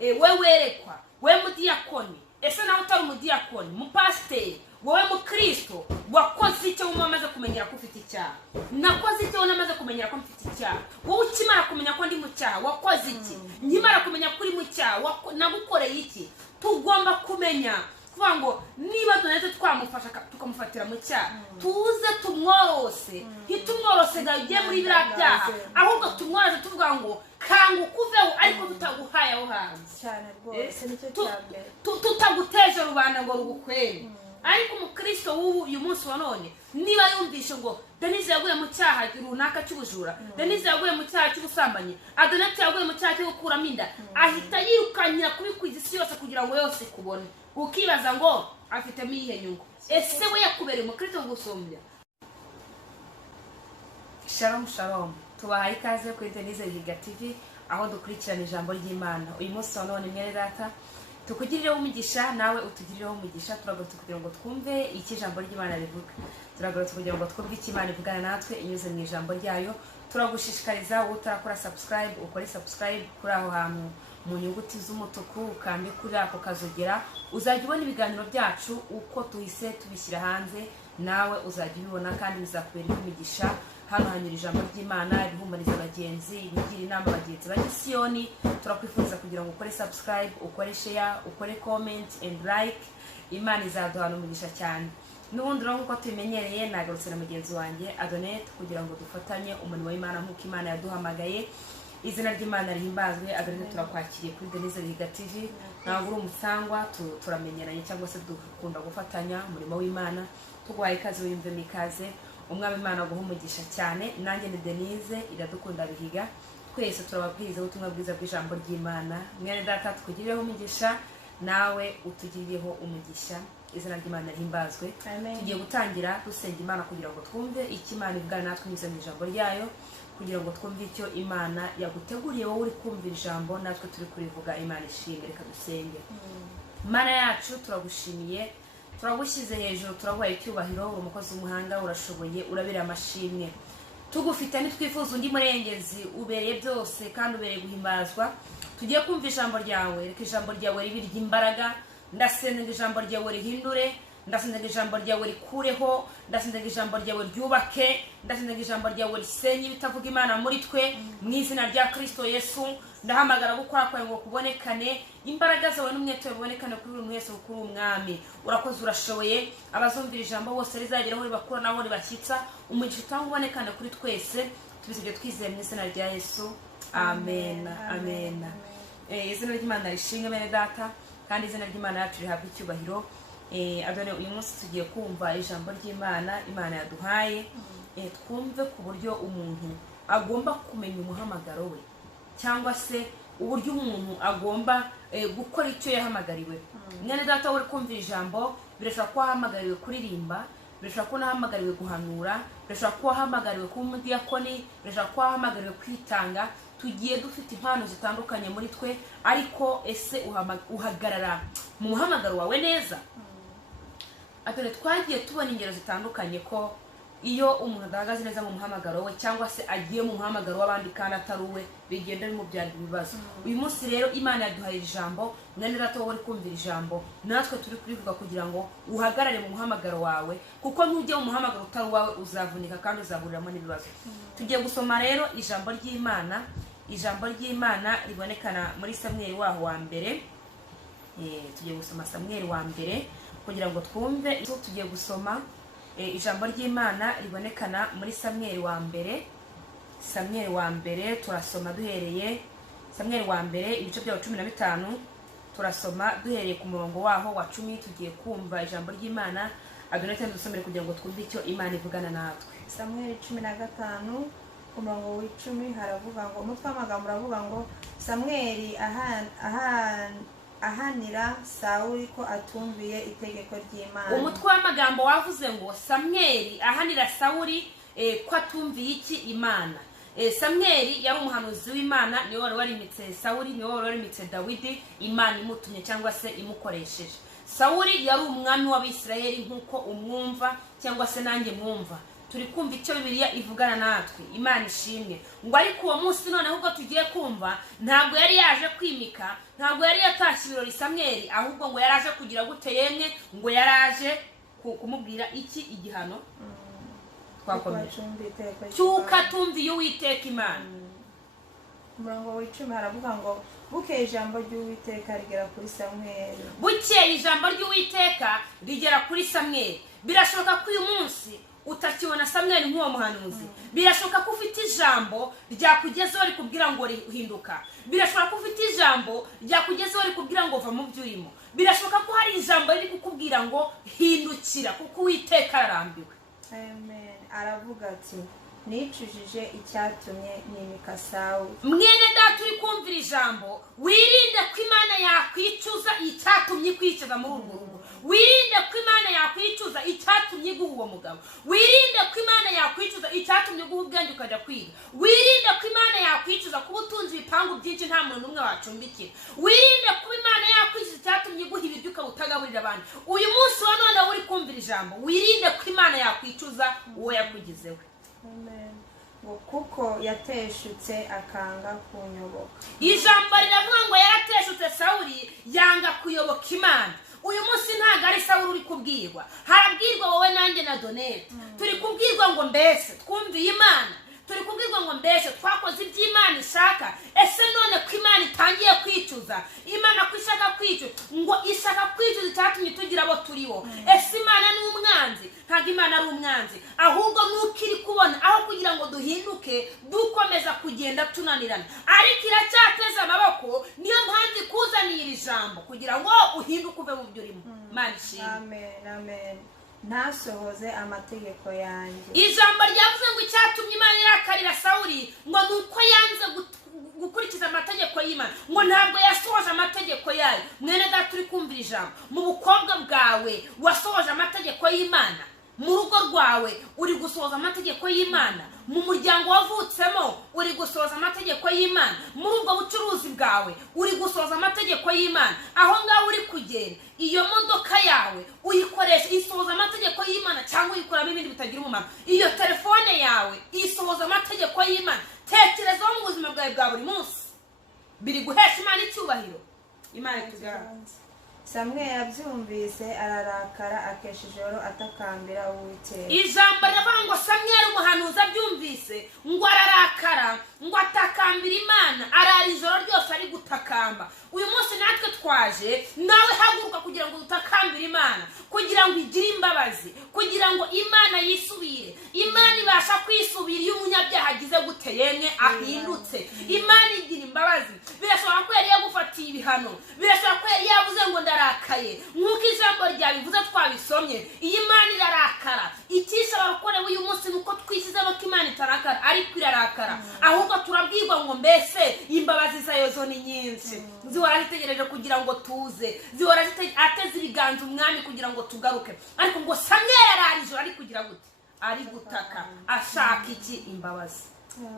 we werekwa we mudiyakoni ese nawe utari umudiyakoni mupasiteri wowe mukristo wakoze icyo wamaze kumenyera ko ufite icyaha nakoze icyo namaze kumenyera ko mfite icyaha wowe ukimara kumenya ko ndi mu cyaha wakoze iki nkimara kumenya ko uri mu cyaha nagukoreye iki tugomba kumenya kuvuga ngo niba tuneze twamufasha tukamufatira mu cyaha tuze tumworose ntitumworose ngo ajye muri biriya byaha ahubwo tumworose tuvuga ngo kanga ukuveho ariko tutaguhaye aho hanze cyane rwose nicyo cyambere tutaguteje rubanda ngo rugukwere ariko umukristo w'ubu uyu munsi wa none niba yumvishe ngo Denise yaguye mu cyaha runaka cy'ubujura Denise yaguye mu cyaha cy'ubusambanyi Adonate yaguye mu cyaha cyo gukuramo inda ahita yirukanyira kubikwiza isi yose kugira ngo yose kubone ukibaza ngo afitemo iyihe nyungu ese we yakubereye umukristo gusumbya Shalom shalom tubahaye ikaze kuri Denise Bihiga TV aho dukurikirana ijambo ry'Imana uyu munsi wa none mwene data tukugirireho umugisha nawe utugirireho umugisha turagarutse kugira ngo twumve iki ijambo ry'Imana rivuga turagarutse kugira ngo twumve iki Imana ivugana natwe inyuze mu ijambo ryayo turagushishikariza utarakora subscribe ukore subscribe kuri aho hantu mu nyuguti z'umutuku ukande kuri ako kazogera uzajya ubona ibiganiro byacu uko tuhise tubishyira hanze nawe uzajya ubibona kandi bizakubera imigisha hano hanyura ijambo ry'Imana ibihumuriza abagenzi ibigira inama abagenzi b'Isiyoni turakwifuza kugira ngo ukore subscribe ukore share ukore comment and like Imana izaduhana umugisha cyane n'ubundi rero nk'uko tubimenyereye nagarutse na mugenzi wanjye Adonate kugira ngo dufatanye umurimo w'Imana nk'uko Imana yaduhamagaye izina ry'Imana rihimbazwe Adonate turakwakiriye kuri Denise Bihiga TV ntabwo uri umusangwa turamenyeranye cyangwa se dukunda gufatanya umurimo w'Imana tuguhaye ikaze wiyumve mikaze umwami Imana guha umugisha cyane nanjye ni Denise iradukunda Bihiga twese turababwiriza ubutumwa bwiza bw'ijambo ry'Imana mwene data tukugirireho umugisha nawe utugirireho umugisha izina ry'Imana rihimbazwe tugiye gutangira dusenga Imana kugira ngo twumve icyo Imana ivugana natwe nyuze mu ijambo ryayo kugira ngo twumve icyo Imana yaguteguriye wowe uri kumvira ijambo natwe turi kurivuga Imana ishimwe reka dusenge Mana yacu turagushimiye turagushyize hejuru turaguhaye icyubahiro uri umukozi w'umuhanga urashoboye urabera amashimwe tugufite nitwifuza undi murengezi ubereye byose kandi ubereye guhimbazwa tugiye kumva ijambo ryawe reka ijambo ryawe ribe ry'imbaraga ndasenga ijambo ryawe rihindure ndasenga ijambo ryawe rikureho ndasenga ijambo ryawe ryubake ndasenga ijambo ryawe risenye bitavuga Imana muri twe mu izina rya Kristo Yesu ndahamagara gukora kwawe ngo kubonekane imbaraga zawe n'umwete bibonekane kuri buri wese kuri umwami urakoze urashoboye abazumvira ijambo bose rizageraho ribakura naho ribashyitsa umugisha utanga ubonekane kuri twese tubisabye twizeye mu izina rya Yesu amen amen izina ry'Imana rishinga bene data kandi izina ry'Imana yacu rihabwa icyubahiro Adone uyu munsi tugiye kumva ijambo ry'Imana Imana yaduhaye twumve ku buryo umuntu agomba kumenya umuhamagaro we cyangwa se uburyo umuntu agomba gukora icyo yahamagariwe mwene data uri kumvira ijambo birashobora kuba ahamagariwe kuririmba birashobora kuba ahamagariwe guhanura birashobora kuba ahamagariwe kuba umudiyakoni birashobora kuba ahamagariwe kwitanga tugiye dufite impano zitandukanye muri twe ariko ese uhagarara mu muhamagaro wawe neza Adore twagiye tubona ingero zitandukanye ko iyo umuntu adahagaze neza mu muhamagaro we cyangwa se agiye mu muhamagaro w'abandi kandi atari uwe bigenda bimubyarira ibibazo uyu munsi rero Imana yaduhaye ijambo mwene data wowe uri kumvira ijambo natwe turi kurivuga kugira ngo uhagarare mu muhamagaro wawe kuko nujye mu muhamagaro utari uwawe uzavunika kandi uzahuriramo n'ibibazo tugiye gusoma rero ijambo ry'Imana ribonekana muri Samweli waho wa mbere tugiye gusoma Samweli wa mbere kugira ngo twumve tugiye gusoma ijambo ry'Imana ribonekana muri Samweli wa mbere turasoma duhereye Samweli wa mbere ibice bya 15 turasoma duhereye ku murongo waho wa 10 tugiye kumva ijambo ry'Imana Adonate dusomere kugira ngo twumve icyo Imana ivugana natwe Samweli 15 ku murongo w'10 haravuga ngo umutwe w'amagambo uravuga ngo Samweli ahanira Sawuli ko atumviye itegeko ry'Imana umutwe w'amagambo wavuze ngo Samweli ahanira Sawuli ko atumviye iki Imana Samweli yari umuhanuzi w'Imana niwe wari warimitse Sawuli niwe wari warimitse Dawidi Imana imutumye cyangwa se imukoresheje Sawuli yari umwami w'Abisirayeli nkuko umwumva cyangwa se nanjye mwumva turi kumva icyo Bibiliya ivugana natwe. Imana ishimwe. Ngo ariko uwo munsi noneho ubwo tugiye kumva, ntabwo yari yaje kwimika, ntabwo yari yatashye ibirori Samweli, ahubwo ngo yari aje kugira gute yemwe, ngo yari aje kumubwira iki igihano twakomeje cyuka tumviye Uwiteka Imana. Umurongo w'icumi haravuga ngo bukeye ijambo ry'Uwiteka rigera kuri Samweli. Bukeye ijambo ry'Uwiteka rigera kuri Samweli. Birashoboka ko uyu munsi utakibona Samweli nk'uwo muhanuzi. Birashoboka ko ufite ijambo ryakugezeho rikubwira ngo rihinduka. Birashoboka ko ufite ijambo ryakugezeho rikubwira ngo va mu byo urimo. Birashoboka ko hari ijambo riri kukubwira ngo hindukira kuko Uwiteka ararambiwe. Amen. Aravuga ati nicujije icyatumye nimika Sawuli. Mwene data uri kumvira ijambo, wirinde ko Imana yakwicuza icyatumye kwicuza muri urwo rugo. Wirinde ko Imana yakwicuza icyatumye guha uwo mugabo. Wirinde ko Imana yakwicuza icyatumye guha ubwenge ukajya kwiga. Wirinde ko Imana yakwicuza kuba utunze ibipangu byinshi nta muntu n'umwe wacumbikira. Wirinde ko Imana yakwicuza icyatumye guha ibiryo ukabutagaburira abandi. Uyu munsi wa none uri kumvira ijambo, wirinde ko Imana yakwicuza uwo yakugizeho. Amen. Ngo kuko yateshutse akanga kunyoboka. Ijambo riravuga ngo yarateshutse Sawuli yanga kuyoboka Imana. Uyu munsi ntago ari Sawuli uri kubwirwa, harabwirwa wowe nanjye na Donete. Turi kubwirwa ngo mbese twumviye Imana, turi kubwirwa ngo mbese twakoze iby'Imana ishaka. Ese none ko Imana itangiye kwicuza, Imana ko ishaka kwicuza, ngo ishaka kwicuza icyatumye tugira abo turiho. Ese Imana ni umwanzi? Ntabwo Imana ari umwanzi, ahubwo nuko iri kubona aho kugira ngo duhinduke dukomeza kugenda tunanirana, ariko iracyateza amaboko. Niyo mpamvu ikuzaniye iri jambo kugira ngo uhinduke uve mu byo urimo. Imana ishimwe. Amen. Amen. Ntasohoze amategeko yanjye. Ijambo ryavuze ngo icyatumye Imana irakarira Sawuli ngo nuko yanze gukurikiza amategeko y'Imana, ngo ntabwo yasohoje amategeko yayo. Mwene data uri kumvira ijambo, mu bukobwa bwawe wasohoje amategeko y'Imana, mu rugo rwawe uri gusohoza amategeko y'Imana, mu muryango wavutsemo uri gusohoza amategeko y'Imana, muri ubwo bucuruzi bwawe uri gusohoza amategeko y'Imana, aho ngaho uri kugenda iyo modoka yawe uyikoresha isohoza amategeko y'Imana cyangwa uyikoramo ibindi bitagira umumaro. Iyo telefone yawe isohoza amategeko y'Imana. Tekerezaho mu buzima bwawe bwa buri munsi, biri guhesha Imana icyubahiro. Imana ituganze. Samweli yabyumvise ararakara akesha ijoro atakambira Uwiteka. Ijambo riravuga ngo Samweli umuhanuzi abyumvise ngo ararakara, ngo atakambira Imana, arara ijoro ryose ari gutakamba. Uyu munsi natwe twaje, nawe haguruka kugira ngo utakambire Imana, kugira ngo igire imbabazi, kugira ngo Imana yisubire. Imana ibasha kwisubira iyo umunyabyaha agize gute yemwe ahindutse. Imana igira imbabazi. Birashoboka ko yari yagufatiye ibihano, birashoboka ko yari yavuze ngo ndarakaye, nk'uko ijambo ryabivuze twabisomye. Iyi Imana irarakara. Icyishobora gukorewe uyu munsi nuko twishyizemo ko Imana itarakara, ariko irarakara. Ahubwo turabwirwa ngo mbese imbabazi zayo zo ni nyinshi, zihora zitegereje kugira ngo tuze, zihora ateze ibiganza umwami kugira ngo tugaruke. Ariko ngo Samweli ararije ari kugira gute, ari gutaka ashaka iki? Imbabazi.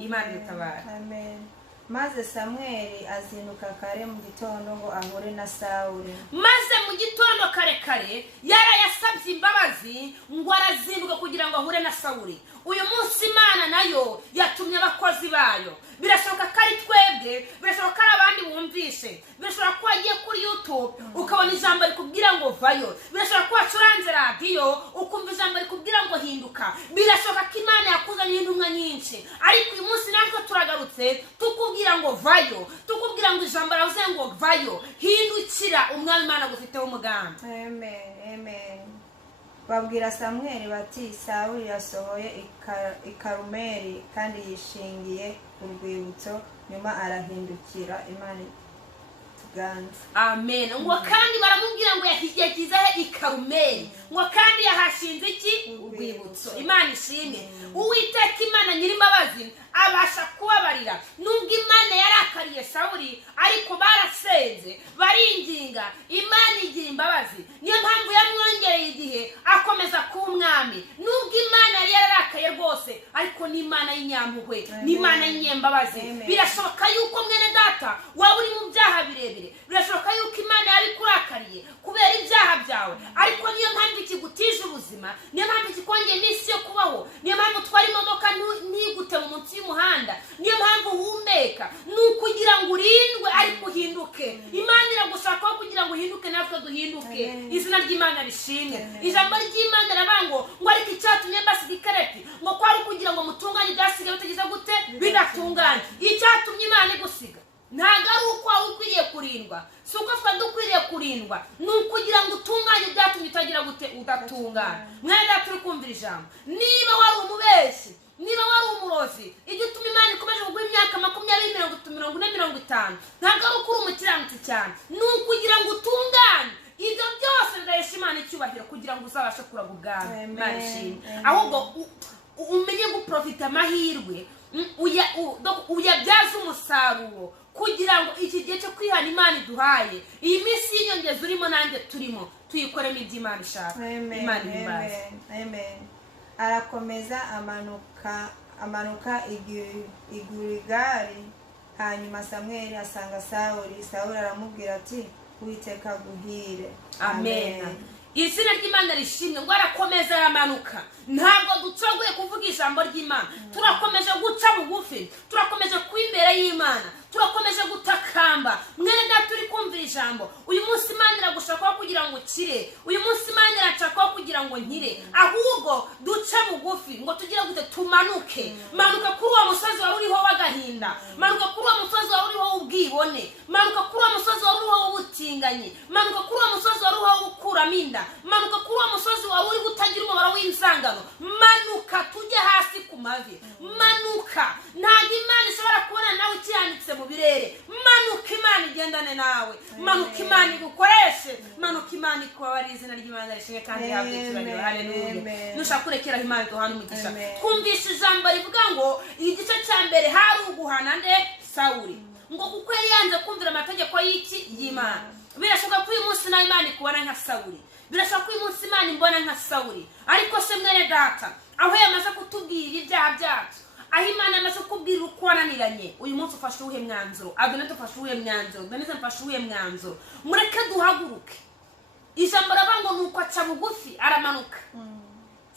Imana itabara. Amen. Maze Samweli azinduka kare mu gitondo ngo ahure na Sawuli. Maze mu gitondo kare kare yarayasabye imbabazi ngo arazinduka kugira ngo ahure na Sawuli. Uyu munsi Imana nayo yatumye abakozi bayo. Birashoboka ko ari twebwe, birashoboka ko ari abandi bumvishe, birashoboka ko wagiye kuri YouTube ukabona ijambo rikubwira ngo vayo, birashoboka ko wacuranze radiyo ukumva ijambo rikubwira ngo hinduka. Birashoboka ko Imana yakuzaniye intumwa nyinshi, ariko uyu munsi natwe turagarutse tukubwira ngo vayo, tukubwira ngo ijambo ravuze ngo vayo, hindukira, umwami Imana agufiteho umugambi. Amen. Amen. Babwira Samweli bati Sawuli yasohoye i Karumeli kandi yishingiye ku rwibutso, nyuma arahindukira. Imana tuganze. Amen. Ngo kandi baramubwira ngo yagize i Karumeli, ngo kandi yahashinze iki? Urwibutso. Imana ishimwe. Uwiteka Imana nyir'imbabazi abasha kubabarira. Nubwo Imana yarakariye Sawuli, ariko barasenze baringinga, Imana igira imbabazi. Niyo mpamvu yamwongereye igihe akomeza kuba umwami. Nubwo Imana yari yararakaye rwose, ariko ni Imana y'inyampuhwe, ni Imana y'inyembabazi. Birashoboka yuko mwene data waba uri mu byaha birebire, birashoboka yuko Imana yabikurakariye kubera ibyaha byawe, ariko niyo mpamvu ikigutije ubuzima, niyo mpamvu ikikongera iminsi yo kubaho, niyo mpamvu natwe duhinduke. Izina ry'Imana rishimwe. Ijambo ry'Imana rabango ngo ariko icyatumye mbasiga ikareti ngo kwari kugira ngo mutunganye ibyasigaye bitegeza gute bidatunganye. Icyatumye Imana igusiga ntabwo ari uko waba ukwiriye kurindwa, si uko twa dukwiriye kurindwa, ni ukugira ngo utunganye ibyatumye utagira gute udatungana. Mwene data uri kumvira ijambo, niba wari umubeshyi, niba wari umurozi, ijya utuma Imana ikomeje kuguha imyaka 20, 30, 40, 50, ntabwo ari uko uri umukiranutsi cyane, ni ukugira ngo utungane. Ibyo byose bidahesha Imana icyubahiro kugira ngo uzabashe kuraga ubwami. Imana ishimwe. Ahubwo umenye guprofita amahirwe uyabyaza umusaruro kugira ngo iki gihe cyo kwihana Imana iduhaye, iyi minsi y'inyongeza urimo nanjye turimo, tuyikoremo ibyo Imana ishaka. Imana ihimbaze. Amen. Arakomeza amanuka igurigari. Hanyuma Samweli asanga Sawuli. Sawuli aramubwira ati Uwiteka guhire. Amen. Izina ry'Imana rishimwe. Ngo arakomeza aramanuka. Ntabwo ducogoye kuvuga ijambo ry'Imana, turakomeje guca bugufi, turakomeje kwimbera y'Imana, turakomeje gutakamba. Mwene data turi kumvira ijambo, uyu munsi Imana iragushakaho kugira ngo ukire, uyu munsi Imana irashakaho kugira ngo nkire. Ahubwo duce bugufi ngo tugire gute tumanuke. Manuka kuri uwo musozi wari uriho w'agahinda, manuka kuri uwo musozi wari uriho ubwibone, manuka kuri uwo musozi wari uriho ubutinganyi, manuka kuri uwo musozi wari uriho gukuramo inda, manuka kuri uwo musozi wari uri gutagira umubare w'inzangano. Manuka tujye hasi ku mavi. Manuka. Ntabwo Imana ishobora kubona nawe ukiyanditse mu birere. Manuka Imana igendane nawe. Manuka Imana igukoreshe. Manuka Imana ikubabare. Izina ry'Imana rishimwe kandi rihabwe icyubahiro. Haleluya. Nushaka kurekeraho Imana duhana umugisha. Twumvishe ijambo rivuga ngo igice cya mbere hari uguhana nde Sawuli, ngo kuko yari yanze kumvira amategeko y'Imana. Birashoboka ko uyu munsi nawe Imana ikubona nka Sawuli, birashoboka ko uyu munsi Imana imbona nka Sawuli. Ariko se mwene data, aho yamaze kutubwira ibyaha byacu, aho Imana yamaze kukubwira uko wananiranye, uyu munsi ufashe uwuhe mwanzuro? Adonete ufashe uwuhe mwanzuro? Denise mfashe uwuhe mwanzuro? Mureke duhaguruke. Ijambo rabango nuko aca bugufi aramanuka.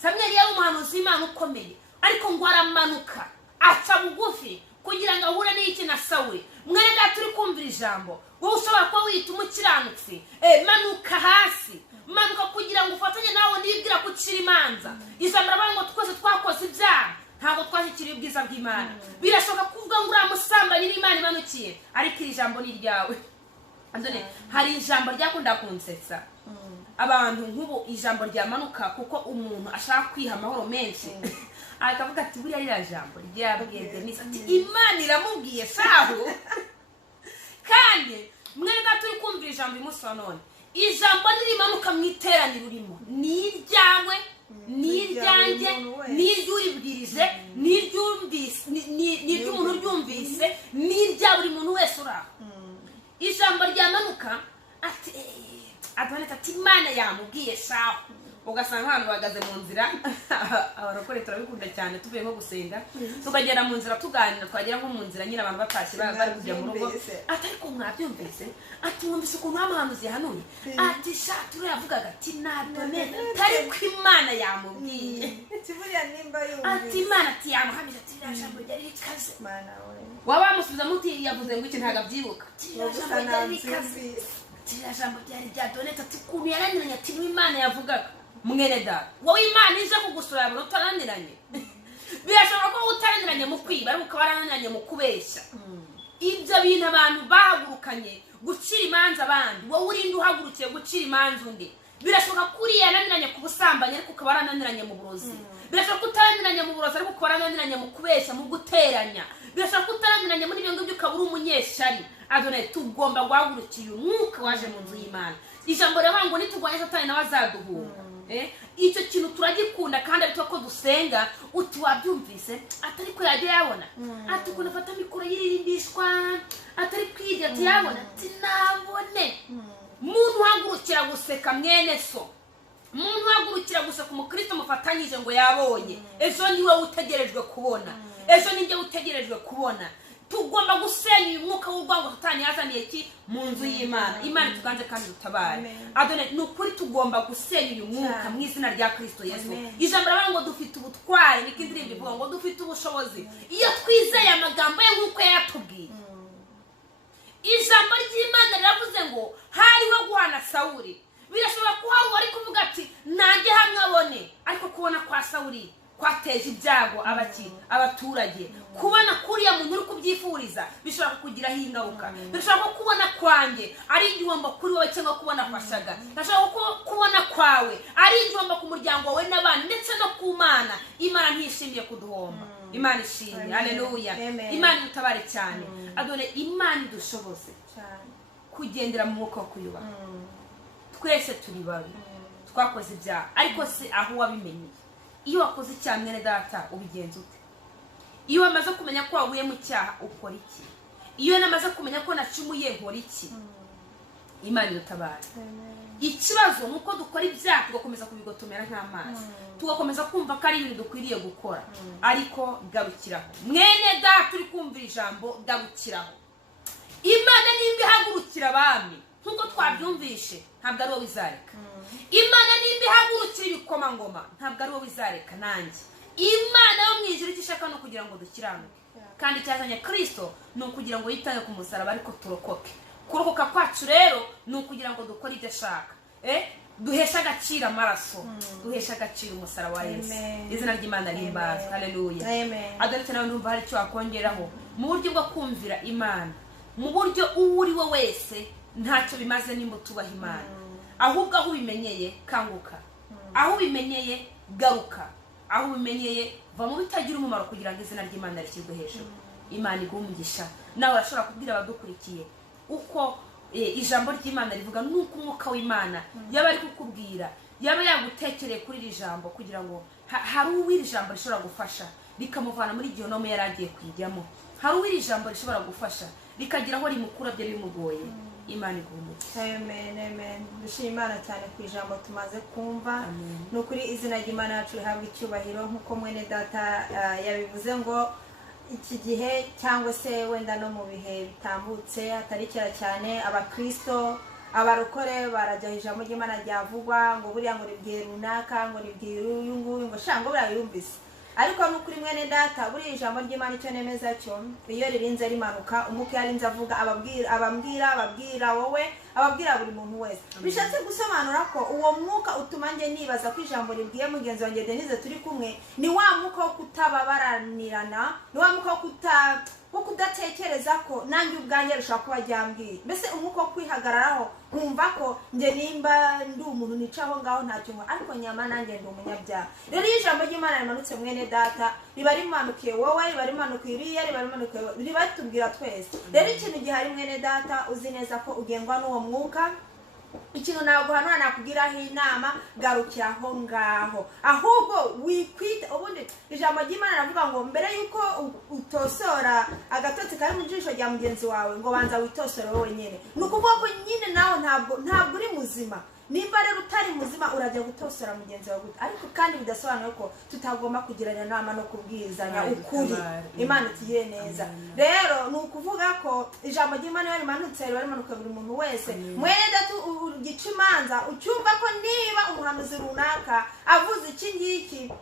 Samweli yari umuhanuzi w'Imana ukomeye, ariko ngo aramanuka aca bugufi kugira ngo ahure n'iki na Sawuli. Mwene data turi kumvira ijambo, wowe ushobora kuba wita umukiranutsi, manuka hasi. Manuka kugira ngo ufatanye nawe nibwira ko ucira imanza. Ijambo rabango twese twakoze ibyaha, ntabwo twashyikiriye ubwiza bw'Imana. Birashoboka kuvuga ngo uramusambanye n'Imana imanukiye, ariko iri jambo ni ryawe. Andone hari ijambo ryakunda kunsetsa abantu nk'ubu, ijambo ryamanuka kuko umuntu ashaka kwiha amahoro menshi. Akavuga ati buriya rira jambo ryabwiye Denise ati Imana iramubwiye saho. Kandi mwene data turi kumvira ijambo umunsi wa none, ijambo nirimanuka mu iteraniro urimo, ni iryawe, ni iryanjye, ni iry'uribwirije, ni iry'umvise, ni iry'umuntu uryumvise, ni irya buri muntu wese uraho. Ijambo ryamanuka ati Adonete ati Imana yamubwiye saho. Ugasanga abantu bagaze mu nzira, abarokore turabikunda cyane, tuvuye nko gusenga tukagera mu nzira tuganira, twagera nko mu nzira nyine abantu batashye bari kujya mu rugo, ati ariko mwabyumvise, ati wumvise ukuntu amahanuzi yahanuye, ati sha turavugaga ati Adonete ariko Imana yamubwiye, ati Imana ati yamuhamije ati irajambo ryari rikaze. Waba musubiza muti yavuze ngo iki ntaga byibuka, irajambo ryari rikaze, irajambo ryari rya Adonete ati ukuntu yaraniranye ati Imana yavugaga. Mwene data, wowe Imana ije kugusura yabona utaraniranye. Birashoboka ko utaraniranye mu kwiba, ariko ukaba waraniranye mu kubeshya. Ibyo bintu abantu bahagurukanye gucira imanza abandi, wowe urinde uhagurukiye gucira imanza undi. Birashoboka ko uriya yananiranye ku busambanyi, ariko ukaba warananiranye mu burozi. Birashoboka ko utaraniranye mu burozi, ariko ukaba warananiranye mu kubeshya, mu guteranya. Birashoboka ko utaraniranye muri ibyo ngibyo ukaba uri umunyeshyari. Adonete tugomba guhagurukira umwuka waje mu nzu y'Imana. Ijambo riravuga ngo nitugwanye Satani nawe azaduhunga. Icyo kintu turagikunda kandi ariko ko dusenga uti wabyumvise atari ko yaje yabona, ati ukuntu afata mikoro yiririmbishwa, atari kwije ati yabona, ati nabone. Muntu hagurukira guseka mwene so, muntu hagurukira guseka umukristo mufatanyije ngo yabonye. Ejo niwe utegerejwe kubona, ejo nijye utegerejwe kubona. Tugomba gusenya uyu mwuka w'urwango Satani yazaniye iki mu nzu y'Imana. Imana tuganze kandi dutabare. Adonete nukuri tugomba gusenya uyu mwuka mu izina rya Kristo Yesu. Ijambo ravuga ngo dufite ubutware, niko indirimbo ivuga ngo dufite ubushobozi iyo twizeye amagambo ye nk'uko yatubwiye. Ijambo ry'Imana riravuze ngo hariho guhana umwana Sawuli birashobora kuba wari kuvuga ati nanjye hamwe abone, ariko kubona kwa Sawuli kwateje ibyago abaturage, kubona kuriya muntu uri kubyifuriza bishobora kukugiraho ingaruka, bishobora ko kubona kwanjye ari igihombo kuri wowe cyangwa kubona kwashaga, bishobora kubona kwawe ari igihombo ku muryango wawe n'abana ndetse no ku Mana. Imana ntishimiye kuduhomba, Imana ishimye. Haleluya. Imana itabare cyane, adone Imana idushoboze kugendera mu mwuka wo kuyubaha. Twese turi babi, twakoze ibyaha, ariko se aho wabimenye. Iyo wakoze icyaha mwene data ubigenza ute? Iyo wamaze kumenya ko waguye mu cyaha ukora iki? Iyo namaze kumenya ko nacumuye nkora iki? Imana idutabare. Ikibazo nuko dukora ibyaha tugakomeza kubigotomera nk'amazi, tugakomeza kumva ko ari ibintu dukwiriye gukora, ariko garukiraho mwene data uri kumvira ijambo, garukiraho. Imana nimba ihagurukira abami nkuko twabyumvishe, ntabwo ari wowe izareka. Imana nimba ihagurukira ibikomangoma, ntabwo ari wowe izareka nanjye. Imana yo mu ijuru ishaka no kugira ngo dukiranuke, kandi cyazanye Kristo ni ukugira ngo yitange ku musaraba ariko turokoke. Kurokoka kwacu rero ni ukugira ngo dukore ibyo ashaka, duhesha agaciro amaraso, duhesha agaciro umusaraba wa Yesu. Izina ry'Imana rihimbazwe. Haleluya. Adonete nawe ndumva hari icyo wakongeraho mu buryo bwo kumvira Imana, mu buryo uwo uri we wese ntacyo bimaze nimba tubaha Imana. Ahubwo aho ubimenyeye kanguka, aho ubimenyeye garuka, aho ubimenyeye va mu bitagira umumaro kugira ngo izina ry'Imana rishyirwe hejuru. Imana iguhe umugisha. Nawe urashobora kubwira abadukurikiye uko ijambo ry'Imana rivuga, nuko umwuka w'Imana yaba ari kukubwira, yaba yagutekereye kuri iri jambo, kugira ngo hari uw'iri jambo rishobora gufasha rikamuvana muri gihonomo yari agiye kwijyamo, hari uw'iri jambo rishobora gufasha rikagira aho rimukura byo bimugoye. Imana igumuke. Amen. Dushima Imana cyane ku ijambo tumaze kumva. Nukuri izina ry'Imana yacu rihabwa icyubahiro, nkuko mwene data yabivuze ngo iki gihe cyangwa se wenda no mu bihe bitambutse atari kera cyane, abakristo abarokore barajya ijambo ry'Imana ryavugwa ngo buriya ngo ribwiye runaka, ngo ribwiye uyu nguyu, ngo shango buriya yumvise. Ariko nukuri mwene data, buri ijambo ry'Imana icyo nemeza cyo, iyo ririnze rimanuka, umuko yarinze avuga ababwira wowe, ababwira buri muntu wese. Bishatse gusobanura ko uwo mwuka utuma nge nibaza ko ijambo ribwiye mugenzi wanjye Denise turi kumwe, ni wa mwuka wo kutababaranirana, ni wa mwuka wo kudatekereza ko nanjye ubwanjye rushaka kuba ryambwiye. Mbese umwuka wo kwihagararaho nkumva ko nge nimba ndi umuntu nicaho ngaho ntacyo nkora, ariko nyama nanjye ndi umunyabyaha. Rero iyo ijambo ry'Imana rimanutse mwene data, riba rimanukiye wowe, riba rimanukiye iriya, riba rimanukiye riba tubwira twese. Rero ikintu gihari mwene data, uzi neza ko ugengwa n'uwo mwuka. Ikintu naguhanura nakugiraho inama, garukira aho ngaho, ahubwo wikwita. Ubundi ijambo ry'Imana ravuga ngo mbere yuko utosora agatotsi kari mu jisho rya mugenzi wawe, ngo banza witosore wowe nyine. Nukuvuga ko nyine nawe ntabwo uri muzima. Nimba rero utari muzima urajya gutosora mugenzi wawe gute? Ariko kandi bidasobanuye ko tutagomba kugirana inama no kubwizanya ukuri. Imana itugire neza. Rero nukuvuga ko ijambo ry'Imana yari manutse, riba rimanuka buri muntu wese. Mwene data ugica imanza ucyumva ko niba umuhanuzi runaka avuze iki ngiki,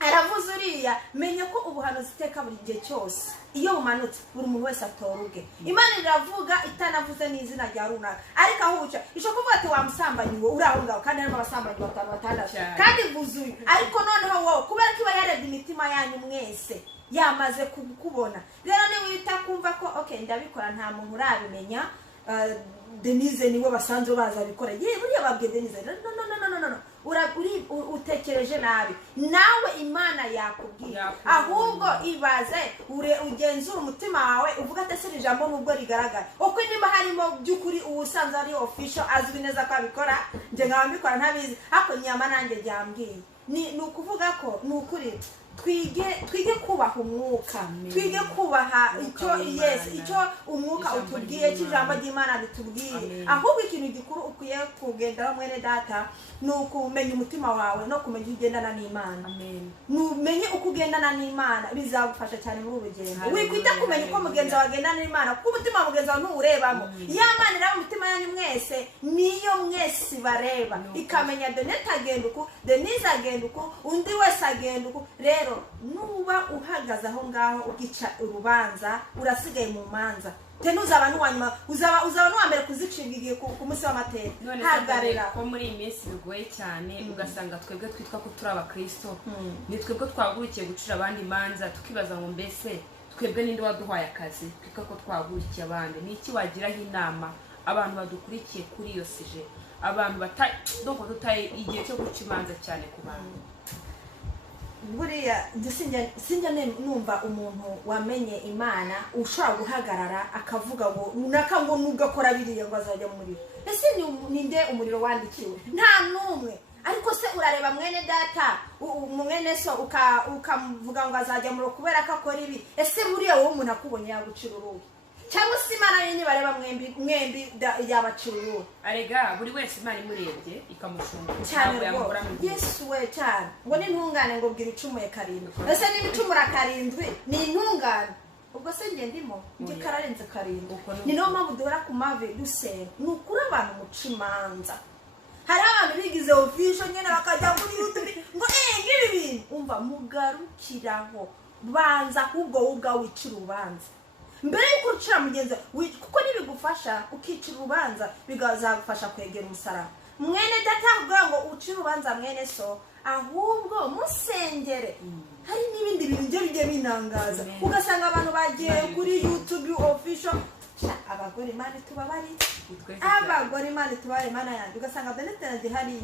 aravuze uriya, menye ko ubuhanuzi iteka buri gihe cyose iyo bumanutse buri muntu wese atoruge. Imana iravuga itanavuze n'izina rya runaka, ariko aho uca ishaka kuvuga ati wamusambanyi wowe uri aho ngaho, kandi harimo abasambanyi 5 kandi vuzuye. Ariko noneho wowe kubera ko iba yarebye imitima yanyu mwese yamaze kukubona, rero niba wita kumva ko okay ndabikora nta muntu urabimenya, Denise niwe basanzwe baza bikora, ye buriya babwiye Denise no utekereje nabi. Nawe Imana yakubwira, ahubwo ibaze ugenzura umutima wawe, uvuga ati se ijambo nubwo rigaragara uko niba harimo by'ukuri ubusanzwe ari official azwi neza ko abikora, nje nkaba mbikora ntabizi, ako nyama nanjye ryambwiye. Ni ukuvuga ko ni ukuri twige kubaha umwuka, twige kubaha icyo umwuka utubwiye, cy'ijambo ry'Imana ritubwiye. Ahubwo ikintu gikuru ukwiye kugendera mwene data ni ukumenya umutima wawe no kumenya ugendana n'Imana. Numenye uko ugendana n'Imana bizagufasha cyane muri urugendo. Wikwita kumenya uko mugenzi wawe agendana n'Imana, kuko umutima mugenzi wawe ntuwurebamo. Imana iraba umutima yanyu mwese, niyo mwese bareba, ikamenya Denise agenda uku, Denise agenda uku, undi wese agenda uku. Rero nuba uhagaze aho ngaho ugica urubanza, urasigaye mu manza, te ntuzaba n'uwanyuma uzaba n'uwa mbere kuzicibwa ku munsi w'amateka hagarira ko muri iyi minsi bigoye cyane ugasanga twebwe twitwa ko turi abakristo ni twebwe twagurukiye gucira abandi imanza tukibaza ngo mbese twebwe ninde waduhaye akazi twitwa ko twagurukiye abandi ni iki wagiraho inama abantu badukurikiye kuri iyo sije abantu donc tutaye igihe cyo guca imanza cyane ku bantu buriya sinjya numva umuntu wamenye Imana ushobora guhagarara akavuga ngo runaka ngo nugakora biriya ngo azajya mu muriro. Ese ninde umuriro wandikiwe? Nta numwe. Ariko se urareba mwene data mwene so ukavuga ngo azajya mu kubera ko akora ibi. Ese buriya wowe umuntu akubonye yagucira uruhu cyangwa se Imana yene bareba mwembi yabacira uruhu? Arega buri wese Imana imurebye ikamushunga cyane ngo Yesu we cyane ngo ni ntungane ngo bwira icumuye karindwi. Ese ni icumura karindwi ni intungane ubwo se nge ndimo nge kararenze karindwi. Ni no mpamvu duhora ku mavi dusenga ni ukuri abantu muca imanza. Hari abantu bigize official nyene bakajya muri YouTube ngo ngibi bintu umva mugarukiraho banza kubwo ubwa wicira ubanza mbere yuko ucira mugenzi kuko nibigufasha ukicira ubanza bigazagufasha kwegera umusaraba. Mwene data kugira ngo ucire ubanza mwene so ahubwo musengere. Hari n'ibindi bintu byo bijye binangaza ugasanga abantu bagiye kuri YouTube official abagore Imana tubabari abagore Imana tubaye Imana yanjye ugasanga Donatien hari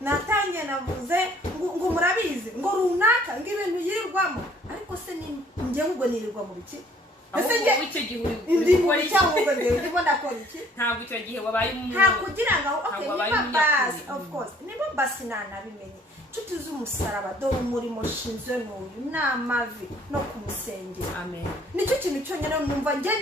natangiye navuze ngo murabizi ngo runaka ngo ibintu yirirwamo ariko se ni nge ngo nirirwa mu biki. Ese nge icyo gihe uri gukora iki cyangwa ngo ndakora iki? Ntabwo icyo gihe wabaye umuntu nta kugira ngo niba basi of course niba basi nabimenye nshuti z'umusaraba dore umurimo shinzwe n'uyu n'amavi no kumusengera. Amen. Nicyo kintu cyonyine numva nge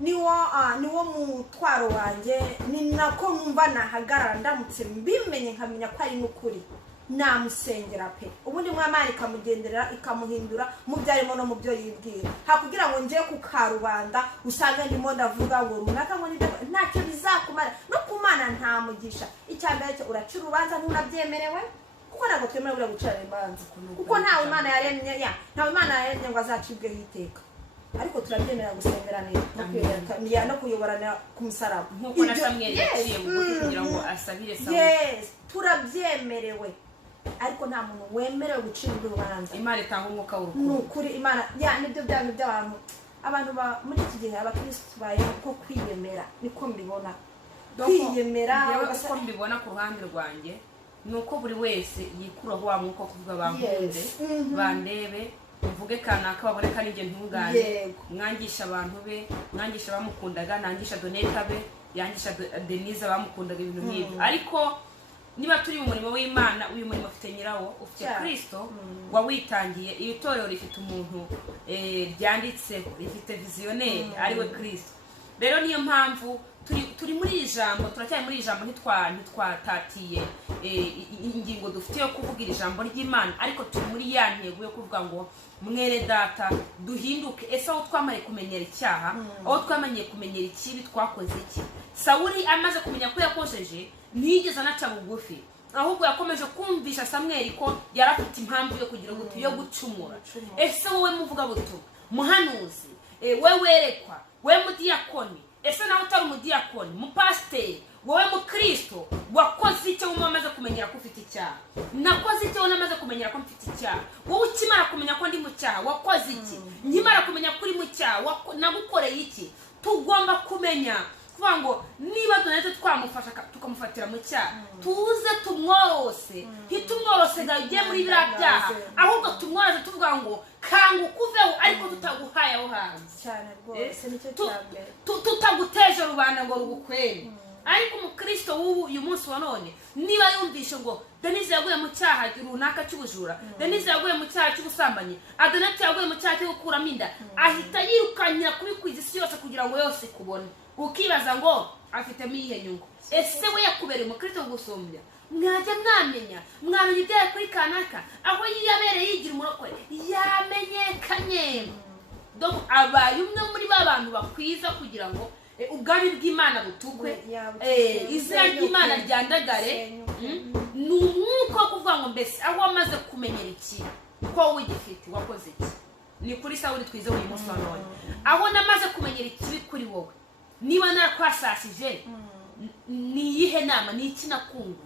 niwo mutwaro wanjye ni nako numva nahagarara ndamutse mbimenye nkamenya ko ari n'ukuri namusengera pe ubundi Imana ikamugenderera ikamuhindura mu byarimo no mu byo yibwira hakugira ngo ngiye ku karubanda usanga ndimo ndavuga ngo runaka ngo ntacyo bizakumara no kumana nta mugisha. Icyambere cyo uracira ubanza ntunabyemerewe kuko ntabwo twemerewe gucira imanza kuko nta Imana yaremye ngo azacibweho iteka ariko turabyemera gusengera neza no kuyoborana ku musaraba nkuko na Samuel yaciye bugufi kugira ngo asabire Sawuli. Yes turabyemerewe ariko nta muntu wemerewe gucira urubanza. Imana itanga umwuka w'urukundo. Nukuri Imana nibyo by'abantu muri iki gihe abakristo baye ko kwiyemera niko mbibona. Kwiyemera uko mbibona ku ruhande rwanjye nuko buri wese yikuraho wa mwuka kuvuga bankunde bandebe uvuge kanaka babone ko ari nge ntungane mwangisha abantu be mwangisha bamukundaga nangisha Doneta be yangisha Denise bamukundaga ibintu nk'ibyo. Ariko niba turi mu murimo w'Imana uyu murimo ufite nyirawo ufite Kristo wawitangiye iri torero rifite umuntu ryanditseho rifite visionnaire ariwe Kristo. Rero niyo mpamvu turi muri ijambo turacyari muri ijambo ntitwatatiye ingingo dufite yo kuvuga ijambo ry'Imana ariko turi muri ya ntego yo kuvuga ngo mwere data duhinduke. Ese aho twamaye kumenyera icyaha aho twamenye kumenyera ikibi twakoze iki? Sawuli amaze kumenya ko yakojeje ntiyigeze anaca bugufi ahubwo yakomeje kumvisha Samuel ko yarafite impamvu yo kugira ngo tuyo gucumura. Ese wowe muvuga butumwa muhanuzi we werekwa we mudiyakoni ese nawe utari umudiyakoni mupasiteri wowe mukristo wakoze icyo wamaze kumenyera ko ufite icyaha nakoze icyo namaze kumenyera ko mfite icyaha wowe ukimara kumenya ko ndi mu cyaha wakoze iki nkimara kumenya ko uri mu cyaha nagukoreye iki? Tugomba kumenya kuvuga ngo niba Donete twamufasha tukamufatira mu cyaha tuze tumworose ntitumworose gagiye muri biriya byaha ahubwo tumworoze tuvuga ngo kanga ukuveho ariko tutaguhaye aho hanze cyane rwose nicyo cyambere tutaguteje rubanda ngo rugukwere. Ariko umukristo w'ubu uyu munsi wa none niba yumvishe ngo Denise yaguye mu cyaha runaka cy'ubujura Denise yaguye mu cyaha cy'ubusambanyi Donete yaguye mu cyaha cyo gukuramo inda ahita yirukanyira kubikwiza isi yose kugira ngo yose kubone ukibaza ngo afitemo iyihe nyungu? Ese we yakubereye umukristo gusumbya mwajya mwamenya ibyaye kuri kanaka aho yabereye yigira umurokore yamenyekanye donc abaye umwe muri ba bantu bakwiza kugira ngo ubwami bw'Imana butukwe izina ry'Imana ryandagare. Ni umwuka wo kuvuga ngo mbese aho wamaze kumenyera iki ko wigifite wakoze iki? ni kuri Sawuli twize uyu munsi wa none aho namaze kumenyera ikibi kuri wowe niba narakwasashije ni iyihe nama ni iki nakungu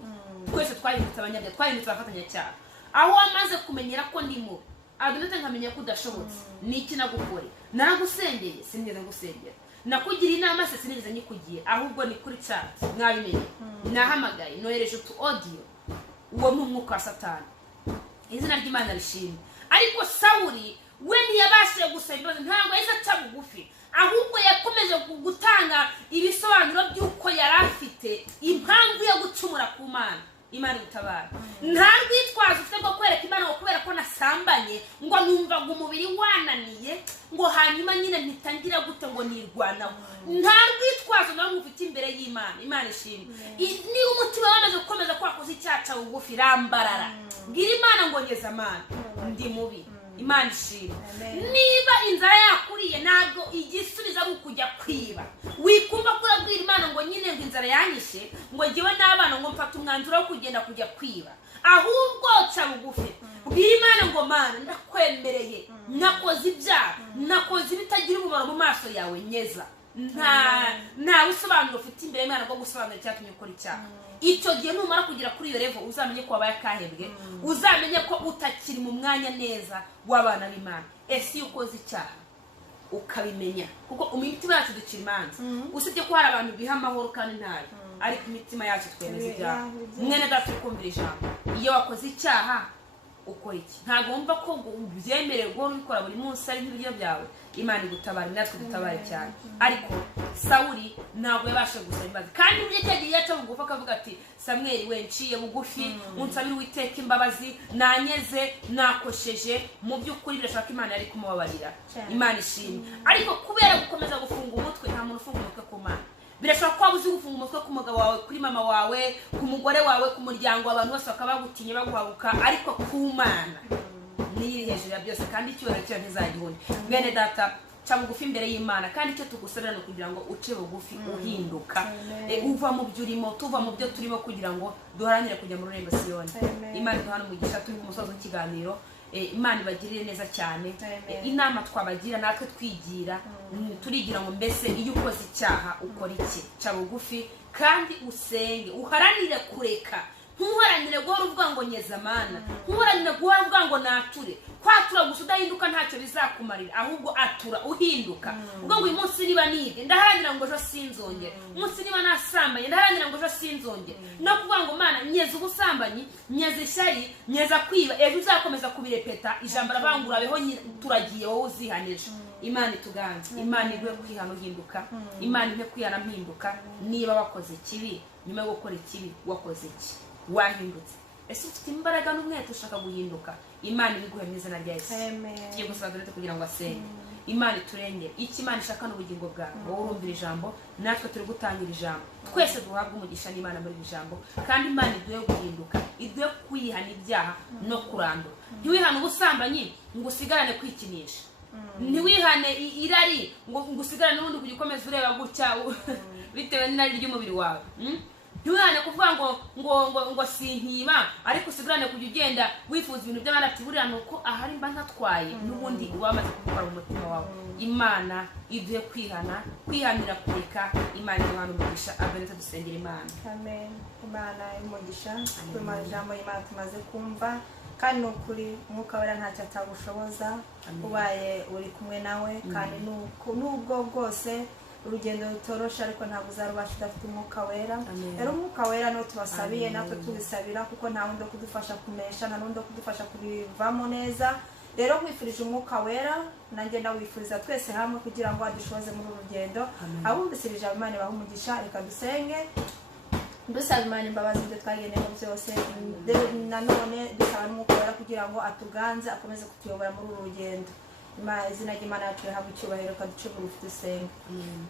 twese twahindutse abanyabyaha twahindutse abafatanyacyaha aho wamaze kumenyera ko ndimo adonete nkamenya ko udashobotse ni iki nagukore naragusengeye sinigeze ngusengera nakugiriye inama se sinigeze nyikugiye ahubwo ni kuri chat mwabimenye nahamagaye nohereje utu audio uwo mu mwuka wa Satani izina ry'Imana rishimwe ariko Sawuli we ntiyabashije gusaba imbabazi ntabwo yahise aca bugufi ahubwo yakomeje gutanga ibisobanuro by'uko yari afite impamvu yo gucumura ku Mana Imana gutabara nta rwitwazo ufite rwo kwereka Imana ngo kubera ko nasambanye ngo numvaga umubiri wananiye ngo hanyuma nyine ntitangira gute ngo nirwanaho nta rwitwazo nawe ufite imbere y'Imana Imana ishimwe ni umutima wamaze gukomeza kwakoza icyaca bugufi rambarara bwira Imana ngo ngeze Mana ndi mubi Imana ishimwe niba inzara yakuriye ntabwo igisubiza ari ukujya kwiba wikumva kurabwira Imana ngo nyine ngo inzara yanyishe ngo ngewe n'abana ngo mfata umwanzuro wo kugenda kujya kwiba ahubwo ca bugufi bwira Imana ngo Mana ndakwemereye nakoze ibyaha nakoze ibitagira umumaro mu maso yawe nyeza nta busobanuro ufite imbere y'Imana bwo gusobanura icyatumye ukora icyaha icyo gihe numara kugera kuri iyo level uzamenye ko wabaye akahebwe uzamenye ko utakiri mu mwanya neza w'abana b'Imana ese iyo ukoze icyaha ukabimenya kuko imitima yacu ducira imanza usibye ko hari abantu biha amahoro kandi ntari ariko imitima yacu twemeza ibyaha mwene data ukumvira ijambo iyo wakoze icyaha ukora iki ntabwo wumva ko ubyemerewe guhora ubikora buri munsi ari nk'ibiryo byawe Imana igutabara natwe dutabare cyane ariko Sawuli ntabwo yabashije gusaba imbabazi kandi mu gihe cyagiye yaca bugufi akavuga ati Samweli we nciye bugufi unsabire Uwiteka imbabazi nanyeze nakosheje mu by'ukuri birashaka Imana yari kumubabarira Imana ishimwe ariko kubera gukomeza gufunga umutwe nta muntu ufunga umutwe ku Mana birashaka ko wabuze gufunga umutwe ku mugabo wawe kuri mama wawe ku mugore wawe ku muryango abantu bose bakabagutinya baguhabuka ariko ku Mana niri hejuru ya byose kandi icyubahiro cyayo ntizagihune mwene data ca bugufi imbere y'Imana kandi icyo tugusabira no kugira ngo uce bugufi uhinduka uva mu byurimo tuva mu byo turimo kugira ngo duharanire kujya mu rurembo Siyoni Imana duhana umugisha turi ku musozo w'ikiganiro Imana ibagirire neza cyane inama twabagira natwe twigira turigira ngo mbese iyo ukoze icyaha ukora iki ca bugufi kandi usenge uharanire kureka ntuharanire guhora uvuga ngo nyeza Mana ntuharanire guhora uvuga ngo nature kwatura gusa udahinduka ntacyo bizakumarira ahubwo atura uhinduka ubwo ngo uyu munsi niba nibye ndaharanira ngo ejo sinzongere umunsi niba nasambanye ndaharanira ngo ejo sinzongere no kuvuga ngo Mana nyeza ubusambanyi nyeza ishyari nyeza kwiba ejo uzakomeza kubirepeta ijambo rabangurabeho turagiye wowe uzihanije Imana ituganze Imana igwe kwihana uhinduka Imana igwe kwihana mpinduka niba wakoze kibi nyuma yo gukora ikibi wakoze iki wahindutse ese ufite imbaraga n'umwete ushaka guhinduka Imana ibiguhe mu izina rya Yesu tugiye gusaba Dorete kugira ngo asenge Imana iturengere iki Imana ishaka n'ubugingo bwawe wowe urumvira ijambo natwe turi gutangira ijambo twese duhabwa umugisha n'Imana muri ijambo kandi Imana iduhe guhinduka iduhe kwihana ibyaha no kurandura ntiwihane ubusambanyi ngo usigarane kwikinisha ntiwihane irari ngo usigarane n'ubundi kujya ukomeza ureba gutya bitewe n'irari ry'umubiri wawe ntiwihane kuvuga ngo sinkiba ariko usigarane kujya ugenda wifuza ibintu by'abandi ati buriya nuko ahari mba ntatwaye n'ubundi uba wamaze kubikora mu mutima wawe Imana iduhe kwihanira kureka Imana iduhana umugisha abenze dusengera Imana amen Imana y'umugisha kuri ijambo y'Imana tumaze kumva kandi nukuri umwuka wera ntacyo atagushoboza ubaye uri kumwe nawe kandi nubwo bwose urugendo rutorosha ariko ntabwo uzarubasha udafite umwuka wera rero umwuka wera no tubasabiye natwe tubisabira kuko nta wundi wo kudufasha kumesha nta wundi wo kudufasha kubivamo neza rero kwifurije umwuka wera nanjye ndawifuriza twese hamwe kugira ngo adushoze muri uru rugendo abumvise ijambo Imana ibahe umugisha reka dusenge dusaba Imana imbabazi ibyo twagenewe byose nanone dusaba n'umwuka wera kugira ngo atuganze akomeze kutuyobora muri uru rugendo izina ry'Imana yacu rihabwa icyubahiro kaduce bugufi dusenga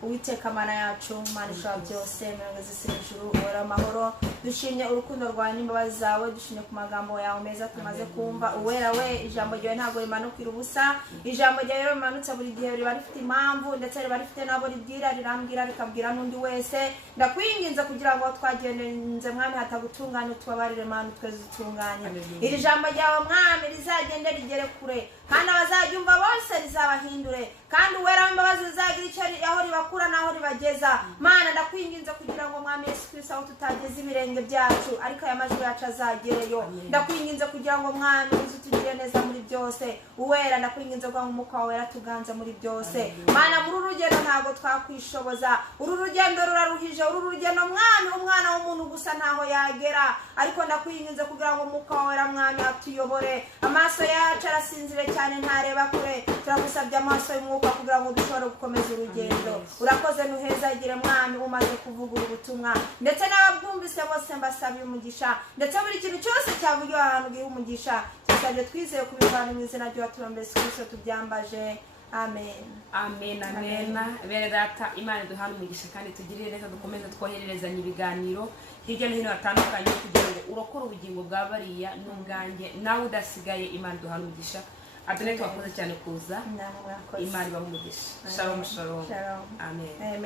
Uwiteka Mana yacu Mana ishobora byose Mana z'isi n'ijuru uhora amahoro dushimye urukundo rwawe n'imbabazi zawe dushimye ku magambo yawe meza tumaze kumva uwera we ijambo ryawe ntabwo rimanukira ubusa ijambo ryawe rimanutse buri gihe riba rifite impamvu ndetse riba rifite nabo ribwira rirambwira rikabwira n'undi wese ndakwinginze kugira ngo twagendenze mwami hatagutunganya utubabarire Mana tweze utunganye iri jambo ryawe mwami rizagende rigere kure kandi abazaryumva ryose rizabahindure kandi uwera w'imbabazi rizagira icyo aho ribakura n'aho ribageza. Mana ndakwinginze kugira ngo mwami Yesu Kristo aho tutageze ibirenge byacu ariko aya majwi yacu azagereyo. Ndakwinginze kugira ngo mwami uzutugire neza muri byose. Uwera ndakwinginze ngo umwuka wawe yaratuganze muri byose. Mana muri urugendo ntago twakwishoboza, uru rugendo ruraruhije, uru rugendo mwami umwana w'umuntu gusa ntaho yagera, ariko ndakwinginze kugira ngo umwuka wawe mwami atuyobore. Amaso yacu arasinzire cyane ntareba kure, turagusabye amaso y'umwuka kugira ngo dushobore gukomeza urugendo. Urakoze nuhezagire mwami umaze kuvuga ubutumwa, ndetse n'ababwumvise bose mbasabiye umugisha, ndetse buri kintu cyose cyavugiwe ahantu gihe umugisha tusabye twizeye kubivana mu izina rya Yesu Kristo tubyambaje. Amen. Amen, amen. Bene data Imana duhana umugisha kandi tugirire neza, dukomeze twohererezanya ibiganiro hirya no hino hatandukanye kugira ngo urokore ubugingo bwa bariya n'ubwanjye nawe udasigaye. Imana duhana umugisha. Adonai twakoze cyane kuza. Imana ibahe umugisha. Shalom shalom. Amen.